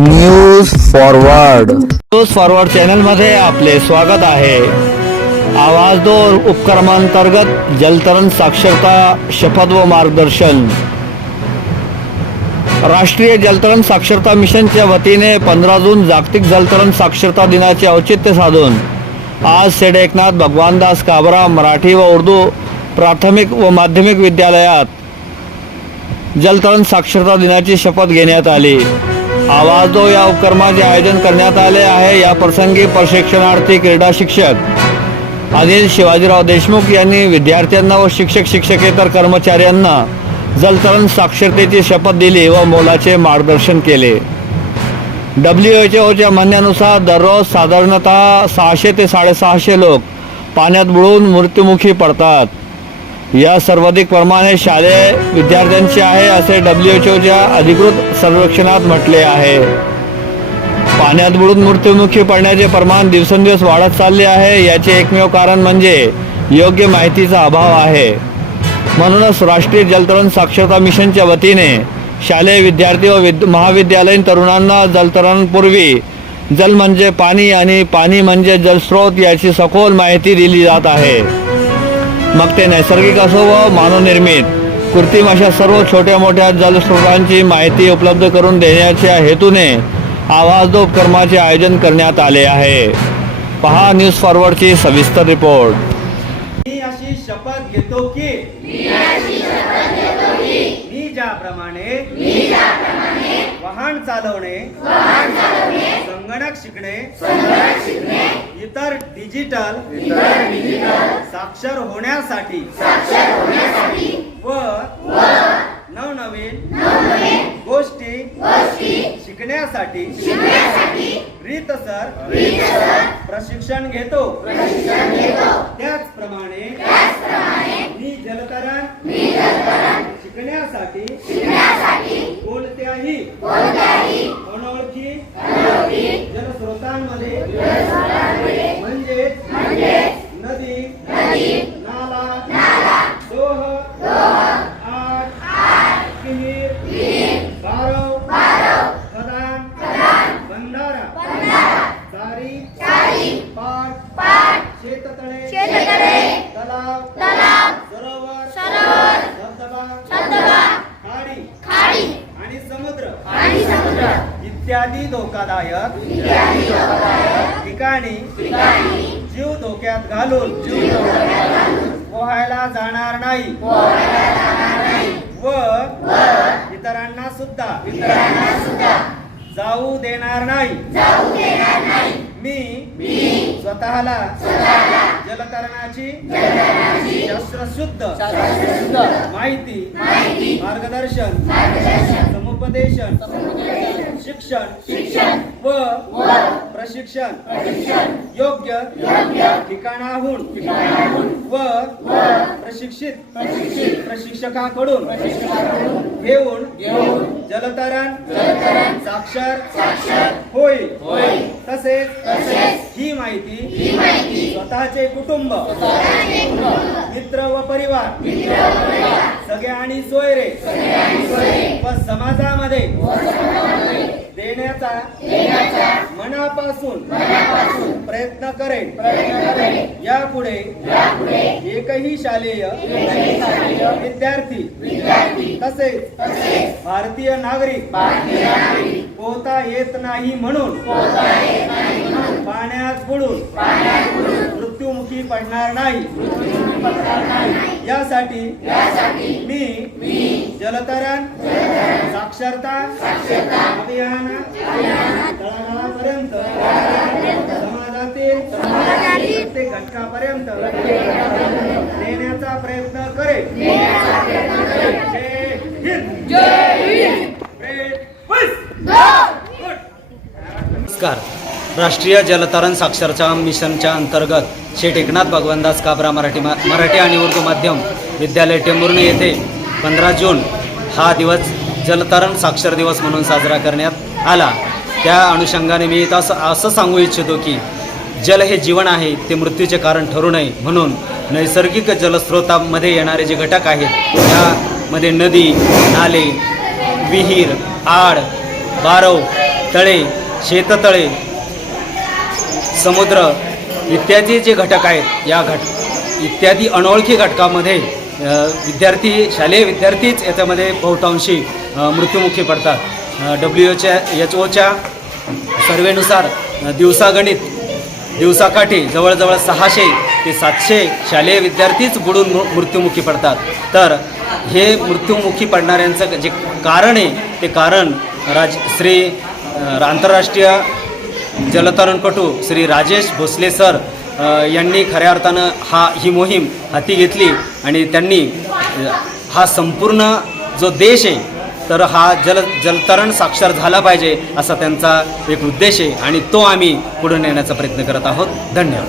News forward news forward चॅनलमध्ये आपले स्वागत आहे. आवाज दोर उपक्रमांतर्गत जलतरण साक्षरता शपथ व मार्गदर्शन. राष्ट्रीय जलतरण साक्षरता मिशनच्या वतीने पंधरा जून जागतिक जलतरण साक्षरता दिनाचे औचित्य साधून आज सेड एकनाथ भगवानदास काबरा मराठी व उर्दू प्राथमिक व माध्यमिक विद्यालयात जलतरण साक्षरता दिनाची शपथ घेण्यात आली. आवाज दो या उपक्रमाचे आयोजन करण्यात आले आहे या प्रसंगी प्रशिक्षणार्थी क्रीडा शिक्षक अनिल शिवाजीराव देशमुख यांनी विद्यार्थ्यांना व शिक्षक शिक्षकेतर कर्मचाऱ्यांना जलतरण साक्षरतेची शपथ दिली व मोलाचे मार्गदर्शन केले. डब्ल्यू एच ओच्या म्हणण्यानुसार दररोज साधारणतः सहाशे ते साडेसहाशे लोक पाण्यात बुडून मृत्युमुखी पडतात. या सर्वाधिक प्रमाणे शालेय विद्यार्थ्यांचे आहे असे डब्ल्यू एच ओच्या अधिकृत सर्वेक्षणात म्हटले आहे. पाण्यात बुडून मृत्युमुखी पडण्याचे प्रमाण दिवसेंदिवस वाढत चालले आहे याचे एकमेव कारण म्हणजे योग्य माहितीचा अभाव आहे. म्हणूनच राष्ट्रीय जलतरण साक्षरता मिशनच्या वतीने शालेय विद्यार्थी व विद महाविद्यालयीन तरुणांना जलतरणपूर्वी जल म्हणजे पाणी आणि पाणी म्हणजे जलस्रोत याची सखोल माहिती दिली जात आहे. मग ते नैसर्गिक असो व मानवनिर्मित. कृत्रिम अशा सर्व छोट्या मोठ्या जलस्रोतांची माहिती उपलब्ध करून देण्याच्या हेतूने आवाज दो उपक्रमाचे आयोजन करण्यात आले आहे. पहा न्यूज फॉरवर्डची सविस्तर रिपोर्ट. मी अशी शपथ घेतो की मी ज्याप्रमाणे वाहन चालवणे संगणक शिकणे इतर डिजिटल साक्षर होण्यासाठी व नवनवीन गोष्टी शिकण्यासाठी रीतसर प्रशिक्षण घेतो. त्याचप्रमाणे मी जलतरण शिकण्यासाठी कोणत्याही अनोळखी जलस्रोतांमध्ये म्हणजेच नदी नाला डोह आट विहीर बारव खदान बंधारा चारी पाट शेततळे तलाव खाडी. आणि समुद्र. इत्यादी धोकादायक ठिकाणी जीव धोक्यात घालून पोहायला जाणार नाही. व इतरांना सुद्धा जाऊ देणार नाही. स्वतःला. जलतरणाची शस्त्रशुद्ध माहिती मार्गदर्शन समुपदेशन शिक्षण व प्रशिक्षण. योग्य ठिकाणाहून व प्रशिक्षित प्रशिक्षकाकडून घेऊन जलतरण साक्षर होईल तसेच ही माहिती स्वतःचे कुटुंब मित्र व परिवार सगळे आणि सोयरे व समाजामध्ये देण्याचा मनापासून प्रयत्न करेन. यापुढे एकही शालेय विद्यार्थी तसेच भारतीय नागरिक पोहता येत नाही म्हणून पाण्यात बुडून मृत्युमुखी पडणार नाही. यासाठी मी जलतरण साक्षरता अभियान तळागाळापर्यंत प्रत्येक घटकापर्यंत नेण्याचा प्रयत्न करेल नमस्कार. राष्ट्रीय जलतरण साक्षरता मिशनच्या अंतर्गत शेठ एकनाथ भगवंदास काबरा मराठी मा मराठी आणि उर्दू माध्यम विद्यालय टेंभुर्णी येथे पंधरा जून हा दिवस जलतरण साक्षर दिवस म्हणून साजरा करण्यात आला. त्या अनुषंगाने मी असं असं सांगू इच्छितो की जल हे जीवन आहे ते मृत्यूचे कारण ठरू नये म्हणून नैसर्गिक जलस्रोतामध्ये येणारे जे घटक आहेत त्यामध्ये नदी नाले विहीर आड बारव तळे शेततळे समुद्र इत्यादी जे घटक आहेत या घट इत्यादी अनोळखी घटकामध्ये विद्यार्थी शालेय विद्यार्थीच याच्यामध्ये बहुतांशी मृत्युमुखी पडतात. डब्ल्यू एच एच ओच्या सर्वेनुसार दिवसागणित दिवसाकाठी जवळजवळ सहाशे ते सातशे शालेय विद्यार्थीच बुडून मृ- मृत्युमुखी पडतात. तर हे मृत्युमुखी पडणाऱ्यांचं जे कारण आहे ते कारण राज श्री आंतरराष्ट्रीय जलतरणपटू श्री राजेश भोसले सर यांनी खऱ्या अर्थानं हा ही मोहीम हाती घेतली आणि त्यांनी हा संपूर्ण जो देश आहे तर हा जल जलतरण साक्षर झाला पाहिजे असा त्यांचा एक उद्देश आहे आणि तो आम्ही पुढे नेण्याचा प्रयत्न करत आहोत. धन्यवाद.